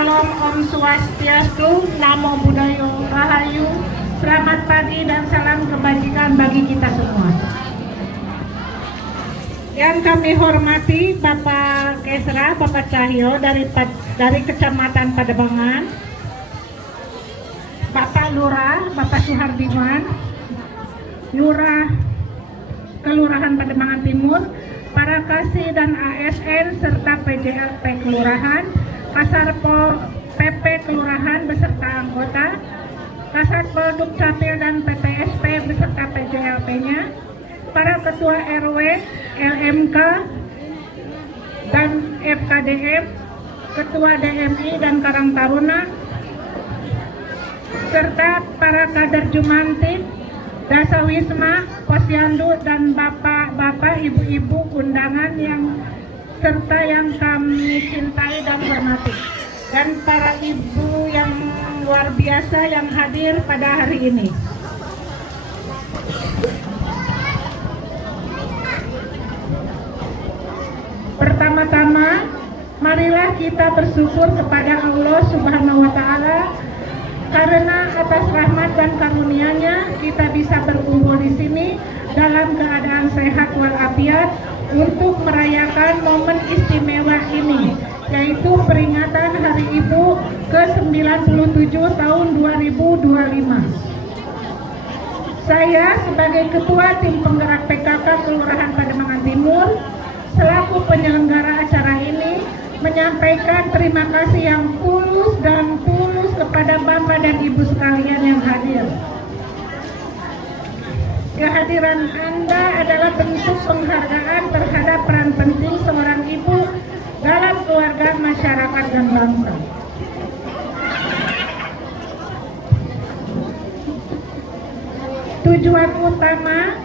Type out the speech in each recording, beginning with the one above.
Salam Om Swastiastu, Namo Buddhaya, Rahayu, selamat pagi dan salam kebajikan bagi kita semua. Yang kami hormati Bapak Kesra, Bapak Cahyo dari Kecamatan Pademangan, Bapak Lurah, Bapak Suhardiman, Lurah Kelurahan Pademangan Timur, para kasih dan ASN serta PJLP Kelurahan, Kasarpol PP Kelurahan beserta anggota, Kasatpol Dukcapil dan PTSP beserta PJLP-nya, para ketua RW, LMK, dan FKDM, ketua DMI dan Karang Taruna, serta para kader Jumantik, Dasawisma, Posyandu, dan bapak-bapak, ibu-ibu undangan serta yang kami cintai dan hormati, dan para ibu yang luar biasa yang hadir pada hari ini. Pertama-tama, marilah kita bersyukur kepada Allah Subhanahu wa Ta'ala karena atas rahmat dan karunia-Nya kita bisa berkumpul di sini dalam keadaan sehat walafiat untuk merayakan momen istimewa ini, yaitu peringatan Hari Ibu ke-97 tahun 2025. Saya sebagai Ketua Tim Penggerak PKK Kelurahan Pademangan Timur selaku penyelenggara acara ini menyampaikan terima kasih yang tulus kepada Bapak dan Ibu sekalian yang hadir. Kehadiran Anda adalah bentuk penghargaan terhadap peran penting seorang ibu dalam keluarga, masyarakat, dan bangsa. Tujuan utama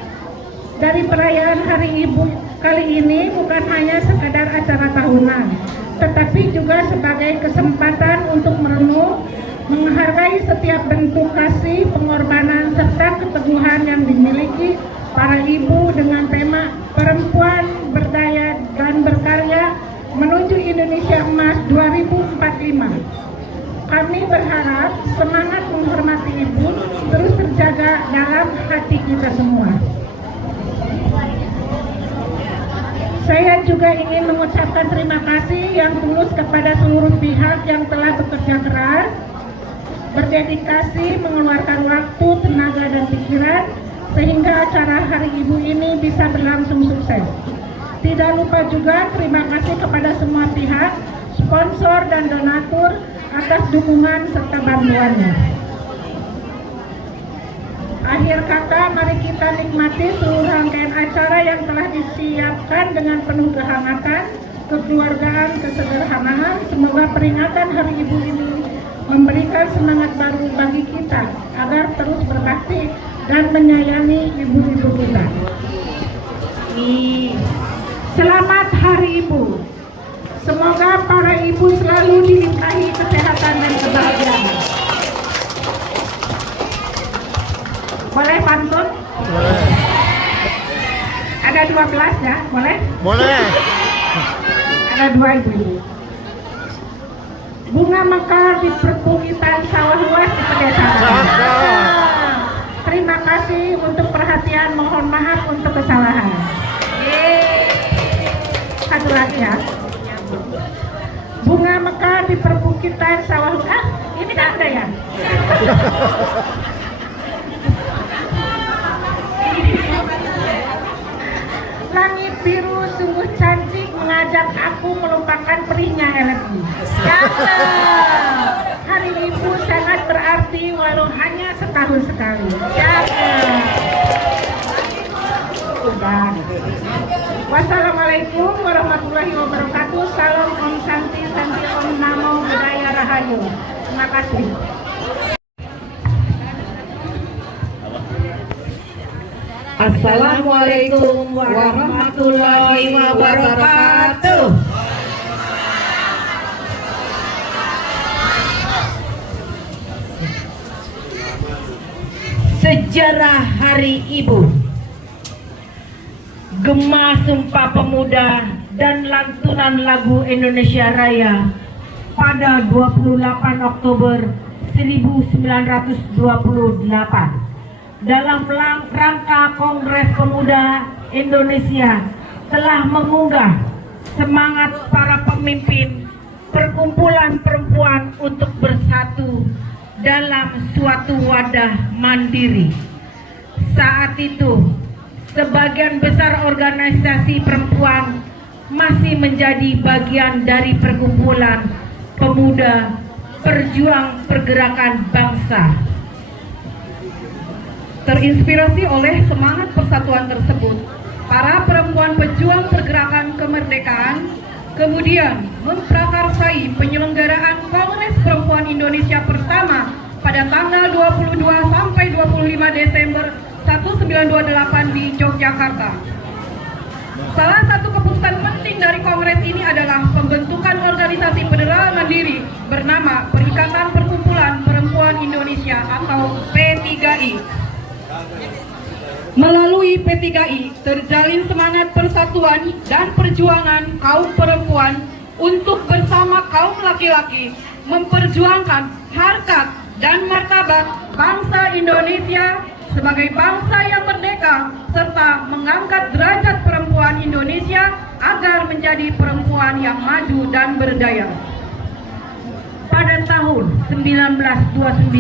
dari perayaan Hari Ibu kali ini bukan hanya sekadar acara tahunan, tetapi juga sebagai kesempatan untuk merenung, menghargai setiap bentuk kasih, pengorbanan, serta keteguhan yang dimiliki para ibu dengan tema Perempuan Berdaya dan Berkarya menuju Indonesia Emas 2045. Kami berharap semangat menghormati ibu terus terjaga dalam hati kita semua. Saya juga ingin mengucapkan terima kasih yang tulus kepada seluruh pihak yang telah bekerja keras, berdedikasi, mengeluarkan waktu, tenaga, dan pikiran sehingga acara Hari Ibu ini bisa berlangsung sukses. Tidak lupa juga terima kasih kepada semua pihak, sponsor dan donatur atas dukungan serta bantuannya. Akhir kata, mari kita nikmati seluruh rangkaian acara yang telah disiapkan dengan penuh kehangatan, kekeluargaan, kesederhanaan. Semoga peringatan Hari Ibu ini memberikan semangat baru bagi kita agar terus berbakti dan menyayangi ibu-ibu kita. Selamat Hari Ibu. Semoga para ibu selalu dilimpahi kesehatan dan kebahagiaan. Boleh pantun? Boleh. Ada 12 ya? Boleh? Boleh. Ada 2 ibu. Bunga mekar di perbukitan sawah luas di pedesaan. Terima kasih untuk perhatian, mohon maaf untuk kesalahan. Satu lagi ya. Bunga mekar di perbukitan sawah luas. Ini kan udah ya? Langit biru sungguh cantik mengajak aku melupakan perihnya LFI. Hari Ibu sangat berarti walau hanya setahun sekali. Wassalamualaikum warahmatullahi wabarakatuh. Salam Om Santi Santi Om Namo Buddhaya Rahayu. Terima kasih. Assalamualaikum warahmatullahi wabarakatuh. Sejarah Hari Ibu, Gema Sumpah Pemuda dan lantunan lagu Indonesia Raya pada 28 Oktober 1928 dalam rangka Kongres Pemuda Indonesia telah mengunggah semangat para pemimpin perkumpulan perempuan untuk bersatu dalam suatu wadah mandiri. Saat itu, sebagian besar organisasi perempuan masih menjadi bagian dari perkumpulan pemuda perjuang pergerakan bangsa. Terinspirasi oleh semangat persatuan tersebut, para perempuan pejuang pergerakan kemerdekaan kemudian memprakarsai penyelenggaraan Kongres Perempuan Indonesia pertama pada tanggal 22 sampai 25 Desember 1928 di Yogyakarta. Salah satu keputusan penting dari kongres ini adalah pembentukan organisasi federal mandiri bernama Perikatan Perkumpulan Perempuan Indonesia atau P3I. Melalui P3I terjalin semangat persatuan dan perjuangan kaum perempuan untuk bersama kaum laki-laki memperjuangkan harkat dan martabat bangsa Indonesia sebagai bangsa yang merdeka serta mengangkat derajat perempuan Indonesia agar menjadi perempuan yang maju dan berdaya. Pada tahun 1929,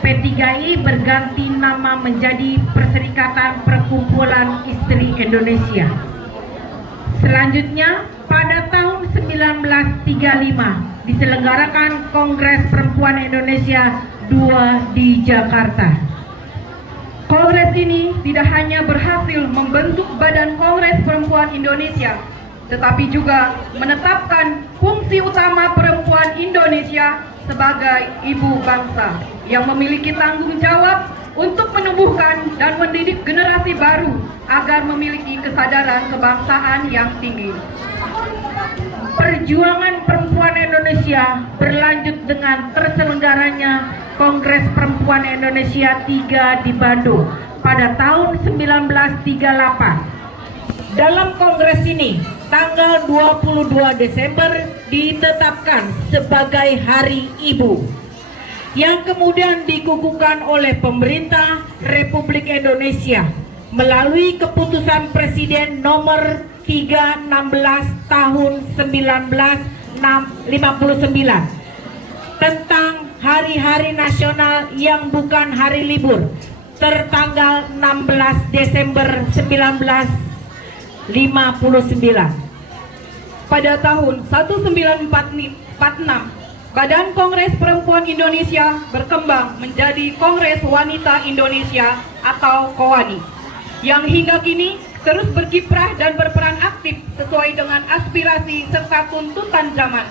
P3I berganti nama menjadi Perserikatan Perkumpulan Istri Indonesia. Selanjutnya, pada tahun 1935 diselenggarakan Kongres Perempuan Indonesia II di Jakarta. Kongres ini tidak hanya berhasil membentuk Badan Kongres Perempuan Indonesia, tetapi juga menetapkan fungsi utama perempuan Indonesia sebagai ibu bangsa yang memiliki tanggung jawab untuk menumbuhkan dan mendidik generasi baru agar memiliki kesadaran kebangsaan yang tinggi. Perjuangan perempuan Indonesia berlanjut dengan terselenggaranya Kongres Perempuan Indonesia III di Bandung pada tahun 1938. Dalam kongres ini, tanggal 22 Desember ditetapkan sebagai Hari Ibu, yang kemudian dikukuhkan oleh pemerintah Republik Indonesia melalui keputusan Presiden nomor 316 tahun 1959 tentang hari-hari nasional yang bukan hari libur tertanggal 16 Desember 1959. Pada tahun 1946, Badan Kongres Perempuan Indonesia berkembang menjadi Kongres Wanita Indonesia atau KOWANI, yang hingga kini terus berkiprah dan berperan aktif sesuai dengan aspirasi serta tuntutan zaman.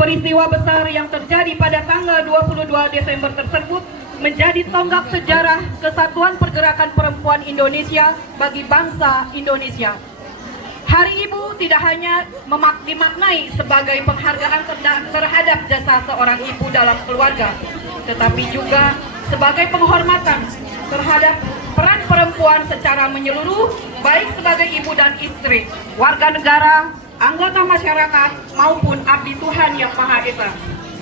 Peristiwa besar yang terjadi pada tanggal 22 Desember tersebut menjadi tonggak sejarah kesatuan pergerakan perempuan Indonesia bagi bangsa Indonesia. Hari Ibu tidak hanya dimaknai sebagai penghargaan terhadap jasa seorang ibu dalam keluarga, tetapi juga sebagai penghormatan terhadap peran perempuan secara menyeluruh, baik sebagai ibu dan istri, warga negara, anggota masyarakat, maupun abdi Tuhan Yang Maha Esa.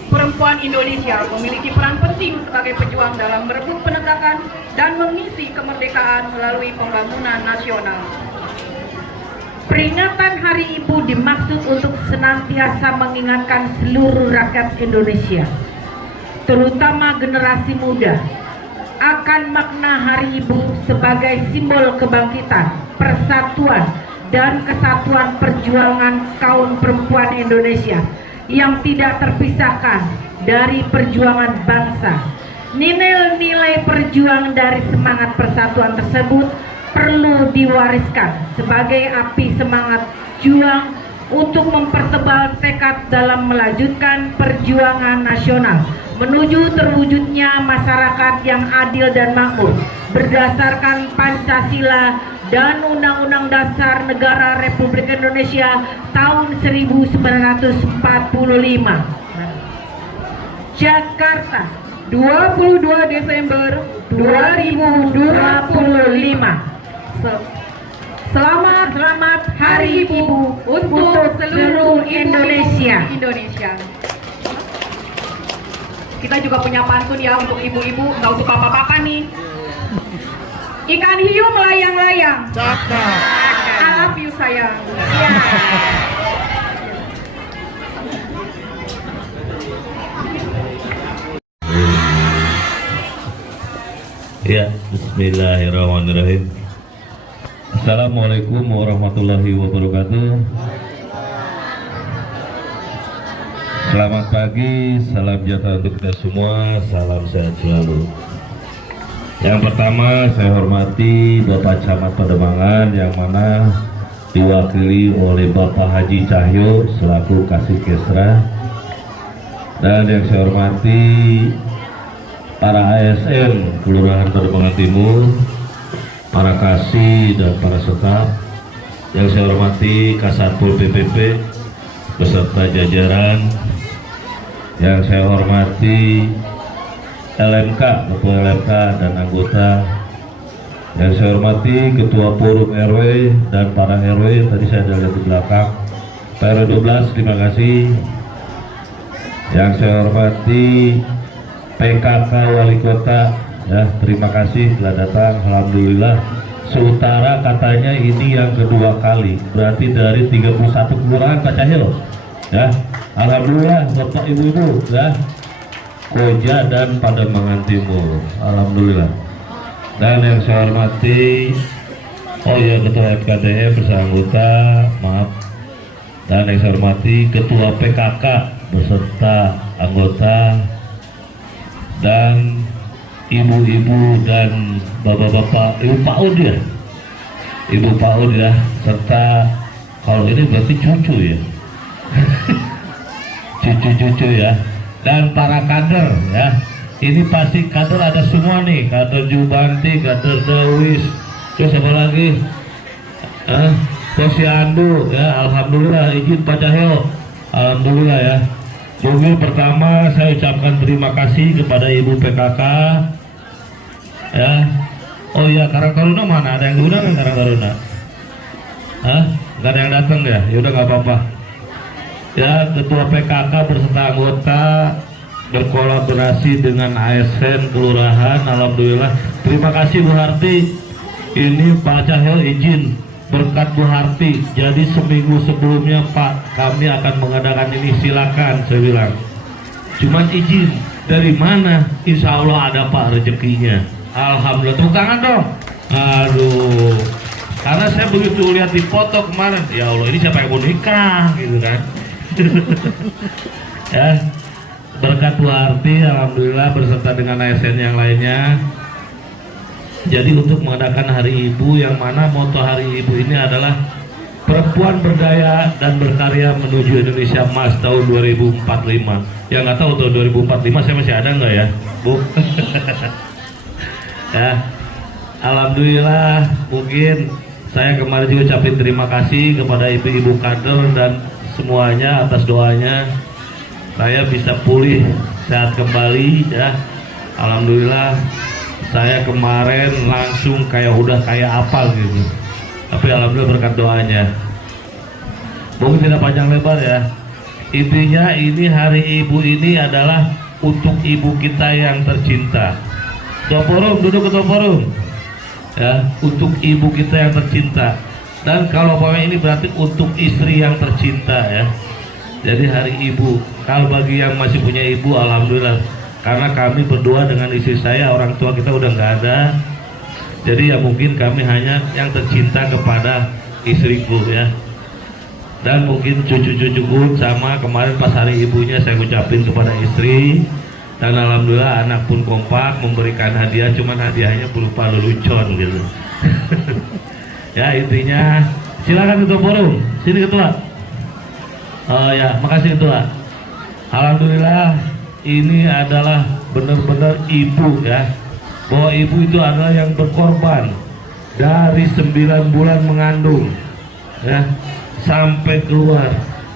Perempuan Indonesia memiliki peran penting sebagai pejuang dalam merebut penegakan dan mengisi kemerdekaan melalui pembangunan nasional. Peringatan Hari Ibu dimaksud untuk senantiasa mengingatkan seluruh rakyat Indonesia, terutama generasi muda, akan makna Hari Ibu sebagai simbol kebangkitan, persatuan, dan kesatuan perjuangan kaum perempuan Indonesia yang tidak terpisahkan dari perjuangan bangsa. Nilai-nilai perjuangan dari semangat persatuan tersebut perlu diwariskan sebagai api semangat juang untuk mempertebal tekad dalam melanjutkan perjuangan nasional menuju terwujudnya masyarakat yang adil dan makmur berdasarkan Pancasila dan Undang-Undang Dasar Negara Republik Indonesia tahun 1945. Jakarta, 22 Desember 2025. Selamat Hari Ibu untuk seluruh Indonesia. Kita juga punya pantun ya untuk ibu-ibu, nggak untuk bapak-bapak nih. Ikan hiu melayang-layang. Cakep. I love you sayang. Ya, bismillahirrahmanirrahim. Assalamualaikum warahmatullahi wabarakatuh. Selamat pagi, salam sejahtera untuk kita semua, salam sehat selalu. Yang pertama saya hormati Bapak Camat Pademangan yang mana diwakili oleh Bapak Haji Cahyo selaku Kasih Kesra, dan yang saya hormati para ASN Kelurahan Pademangan Timur, para kasih dan para staf. Yang saya hormati Kasatpol PPP beserta jajaran. Yang saya hormati LMK, Ketua LMK dan anggota. Yang saya hormati Ketua Forum RW dan para RW, tadi saya lihat di belakang. PRW 12, terima kasih. Yang saya hormati PKK Wali Kota, ya terima kasih telah datang. Alhamdulillah, seutara katanya ini yang kedua kali, berarti dari 31 kelurahan Pak Cahyo, ya. Alhamdulillah Bapak Ibu-ibu, ya, Koja dan Pademangan Timur, alhamdulillah. Dan yang saya hormati, Ketua FKDM bersama anggota, maaf. Dan yang saya hormati Ketua PKK beserta anggota, dan ibu-ibu dan bapak-bapak, ibu PAUD ya, ibu PAUD ya, serta kalau ini berarti cucu ya, cucu-cucu ya, dan para kader ya. Ini pasti kader ada semua nih, kader Jubanti, kader Dawis, terus apa lagi? Posyandu ya, alhamdulillah izin Pak Cahyo, alhamdulillah ya. Jadi pertama saya ucapkan terima kasih kepada Ibu PKK, ya. Oh ya, Karang Taruna mana? Ada yang diundang kan Karang Taruna? Gak ada yang datang ya? Yaudah gak apa-apa. Ya, Ketua PKK beserta anggota berkolaborasi dengan ASN Kelurahan, alhamdulillah. Terima kasih Bu Harti. Ini Pak Cahyo izin berkat Bu Harti, jadi seminggu sebelumnya Pak kami akan mengadakan ini, silakan saya bilang. Cuman izin dari mana? Insya Allah ada Pak rezekinya. Alhamdulillah, tepuk tangan dong. Aduh, karena saya begitu lihat di foto kemarin, ya Allah ini siapa yang mau nikah gitu kan. Ya, berkat Bu Harti, alhamdulillah beserta dengan ASN yang lainnya. Jadi untuk mengadakan Hari Ibu, yang mana moto Hari Ibu ini adalah perempuan berdaya dan berkarya menuju Indonesia Emas tahun 2045. Yang nggak tahu tahun 2045 saya masih ada nggak ya, Bu? Ya, alhamdulillah. Mungkin saya kemarin juga ucapin terima kasih kepada ibu-ibu kader dan semuanya atas doanya. Saya bisa pulih sehat kembali ya, alhamdulillah. Saya kemarin langsung kayak udah kayak apa gitu, tapi alhamdulillah berkat doanya. Mungkin tidak panjang lebar ya, intinya ini Hari Ibu ini adalah untuk ibu kita yang tercinta. Ketua Forum, duduk Ketua Forum ya, untuk ibu kita yang tercinta. Dan kalau ini berarti untuk istri yang tercinta ya. Jadi Hari Ibu, kalau bagi yang masih punya ibu, alhamdulillah. Karena kami berdua dengan istri saya, orang tua kita udah nggak ada, jadi ya mungkin kami hanya yang tercinta kepada istriku ya. Dan mungkin cucu-cucuku sama kemarin pas Hari Ibunya saya ucapin kepada istri. Dan alhamdulillah anak pun kompak memberikan hadiah, cuman hadiahnya berupa lelucon gitu. Ya intinya silakan Ketua Forum, sini Ketua. Oh ya, makasih Ketua. Alhamdulillah ini adalah benar-benar ibu ya, bahwa ibu itu adalah yang berkorban dari 9 bulan mengandung ya, sampai keluar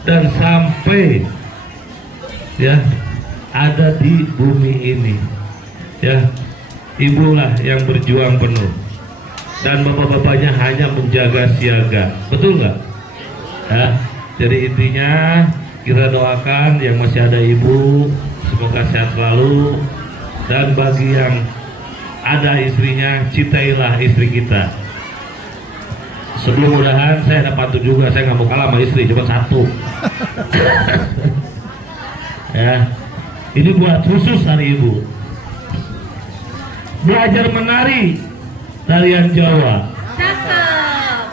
dan sampai ya ada di bumi ini ya. Ibulah yang berjuang penuh dan bapak-bapaknya hanya menjaga siaga, betul nggak ya? Jadi intinya kita doakan yang masih ada ibu semoga sehat selalu, dan bagi yang ada istrinya cintailah istri kita. Sebelum mudahan saya ada pantun juga, saya nggak mau kalah sama istri, cuma satu. Ya, ini buat khusus hari ibu. Belajar menari tarian Jawa,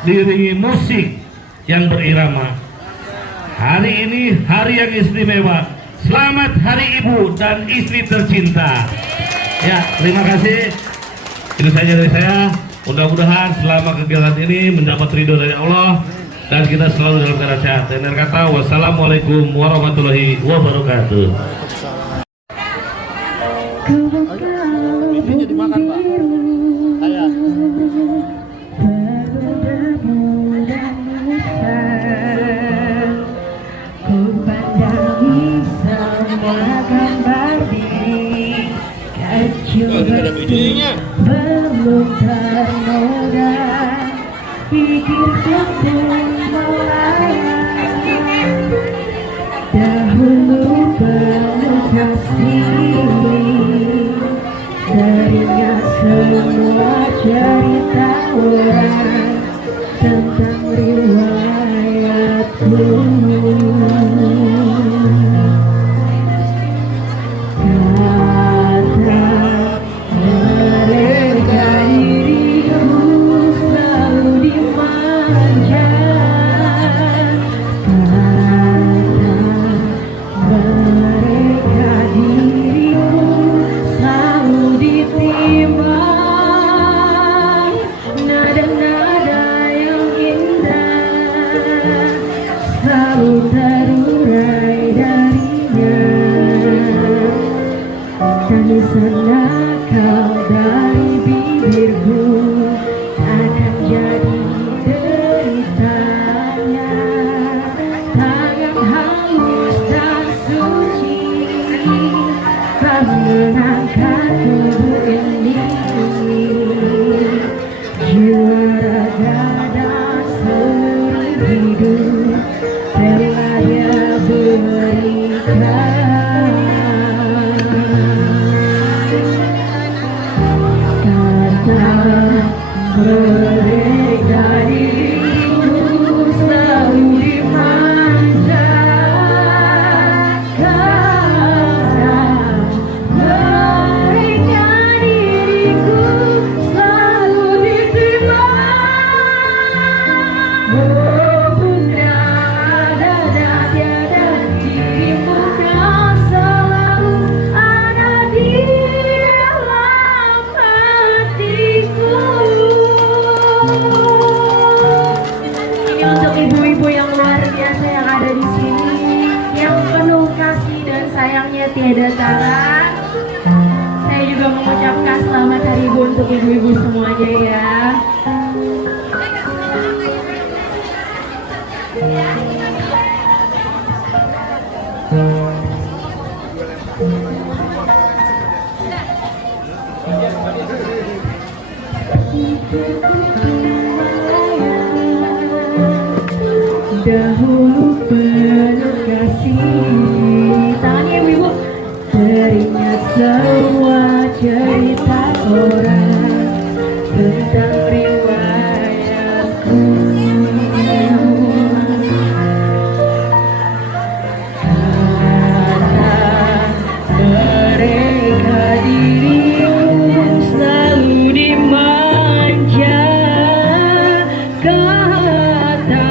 diiringi musik yang berirama. Hari ini hari yang istimewa. Selamat Hari Ibu dan istri tercinta. Ya, terima kasih. Itu saja dari saya. Mudah-mudahan selama kegiatan ini mendapat ridho dari Allah dan kita selalu dalam keadaan sehat. Dan kata wassalamualaikum warahmatullahi wabarakatuh. Ini dimakan Pak. Saya. Ada bijinya. Belum ternoda, pikirku pun melayang. Dahulu penuh kasih, teringat semua cerita orang tentang riwayatku. Sana kau dari bibirku akan jadi deritanya. Tangan halus dan suci telah menangkan tubuh ini. Jiwa raga dan seluruh hidup telah dia berikan. Mereka diriku selalu dimanja, karena mereka diriku selalu diterima. Oh bunda, ada tiada dirimu kan selalu ada di dalam hatiku. Ini untuk ibu-ibu yang luar biasa yang ada di sini, yang penuh kasih dan sayangnya tiada tara. Saya juga mengucapkan selamat Hari Ibu untuk ibu-ibu semuanya ya. Dahulu penuh kasih, tangannya ibu-ibu, teringat semua cerita orang tentang riwayatku. Kata mereka dirimu selalu dimanja, kata mereka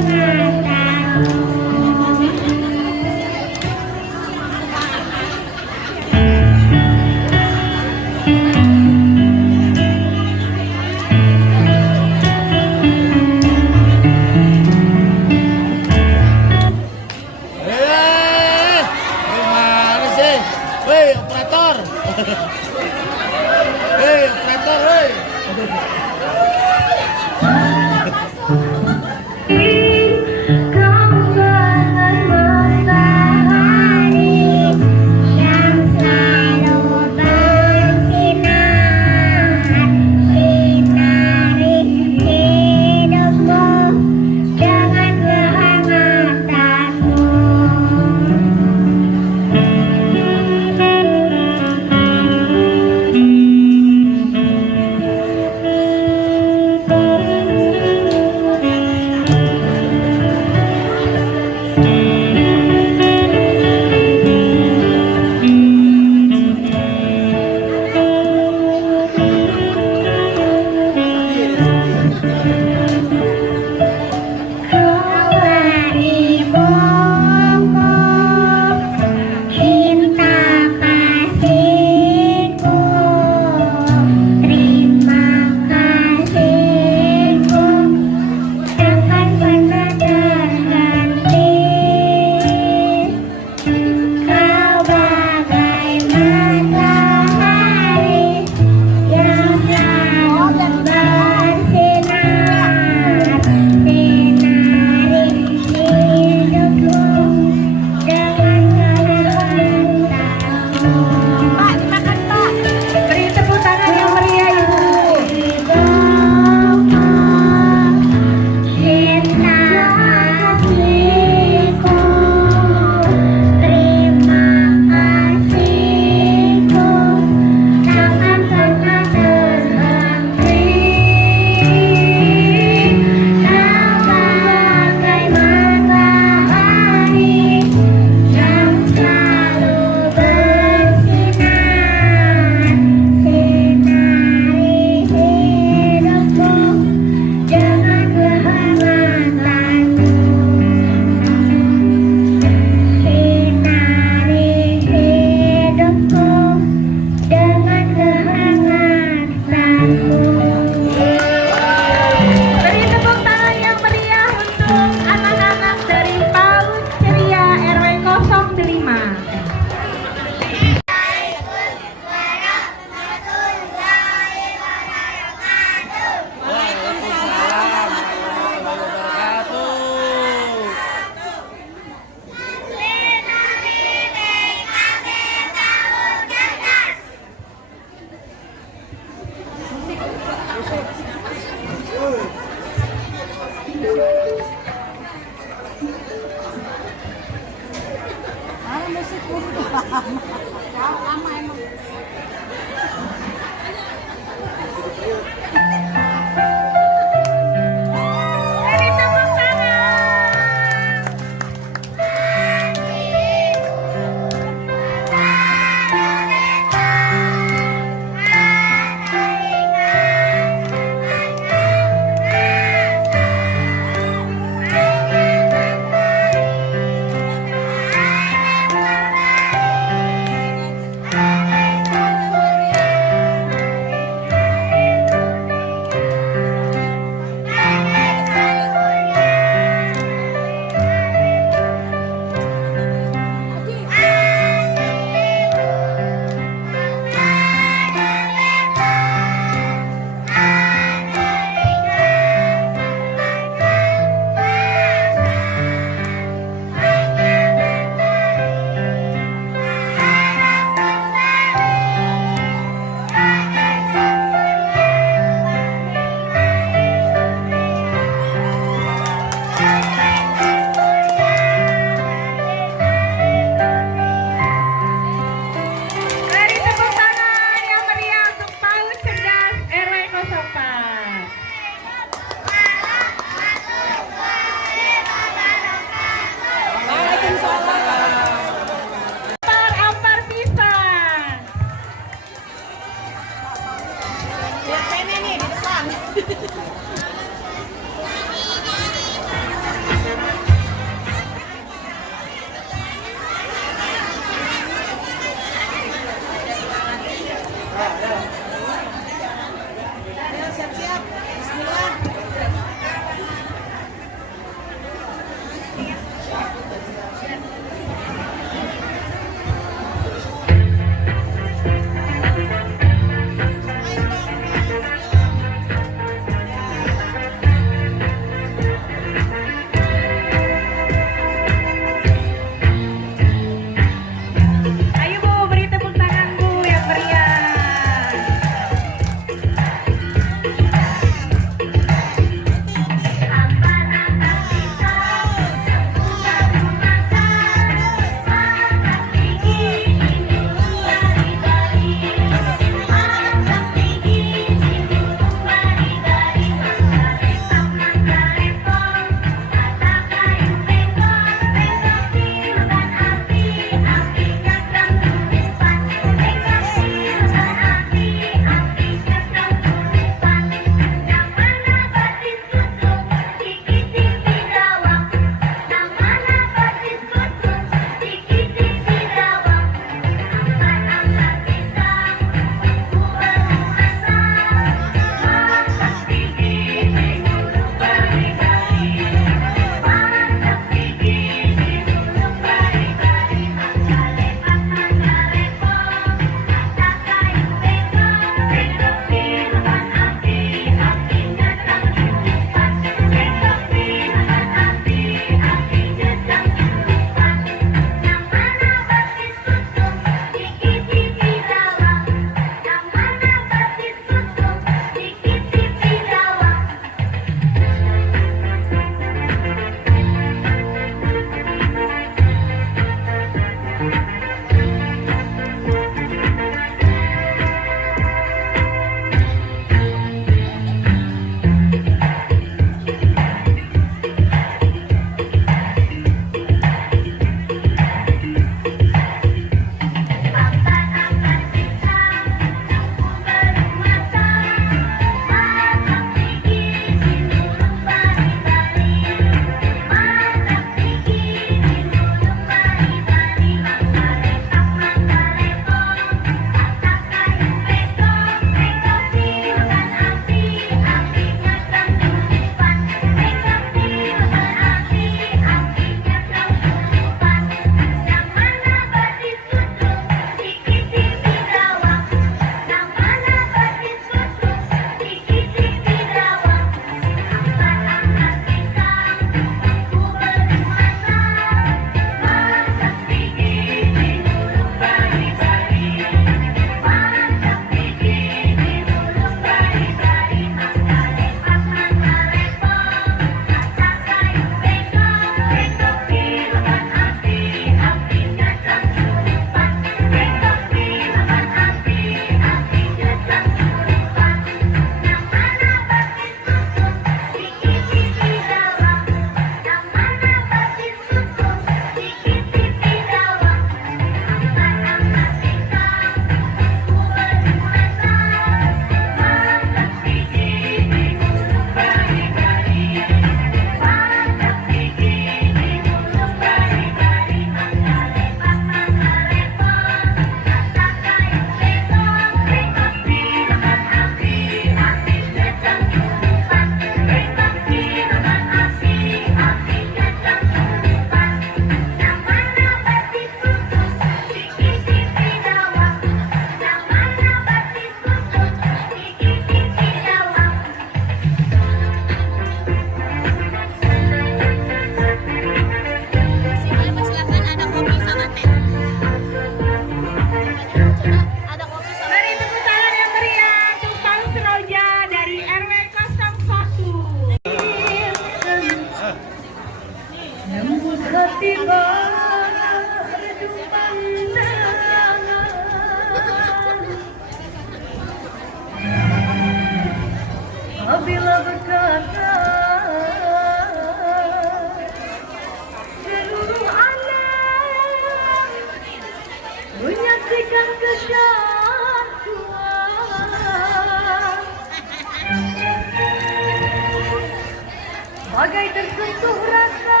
bagai tersentuh rasa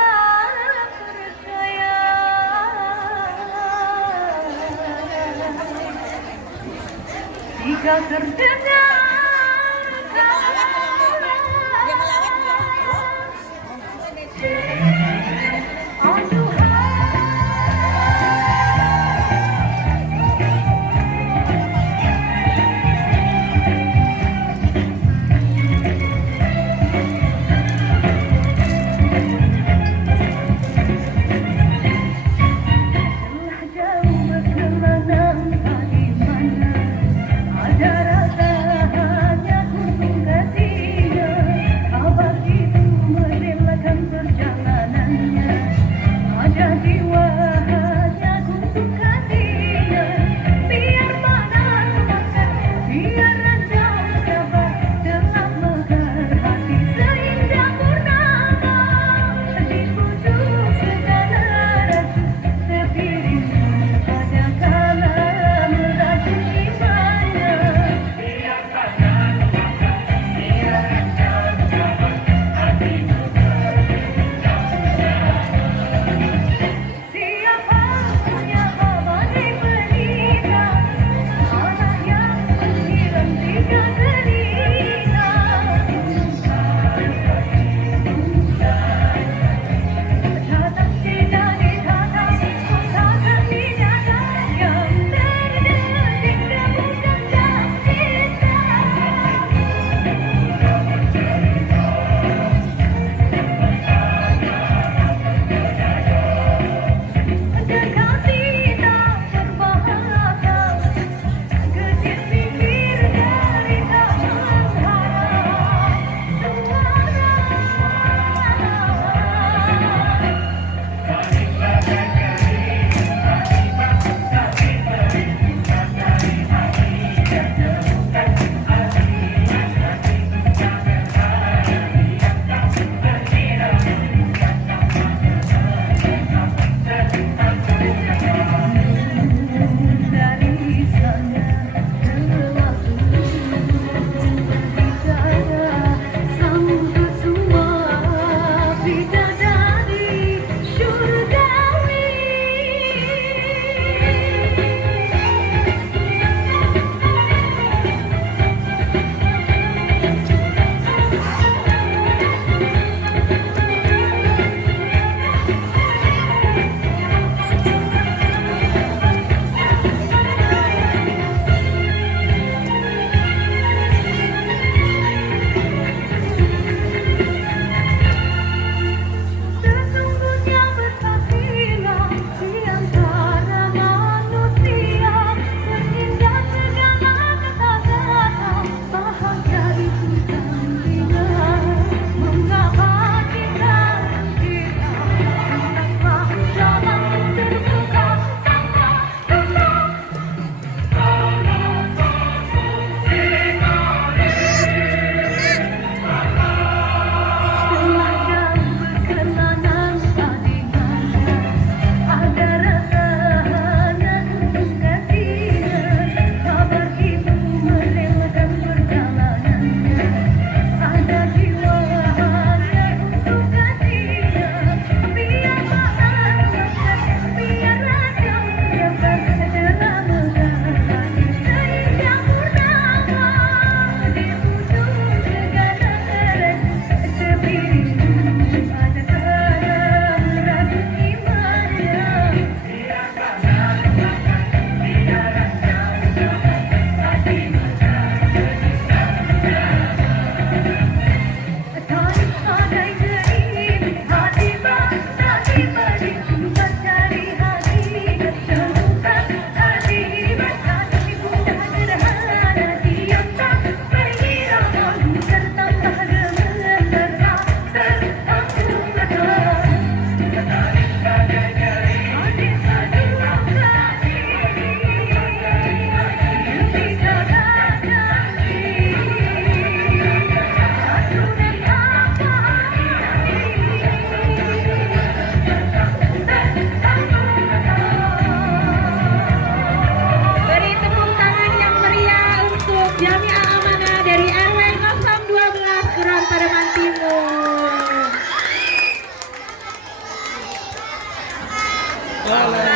percaya. Jika terdengar Boleh.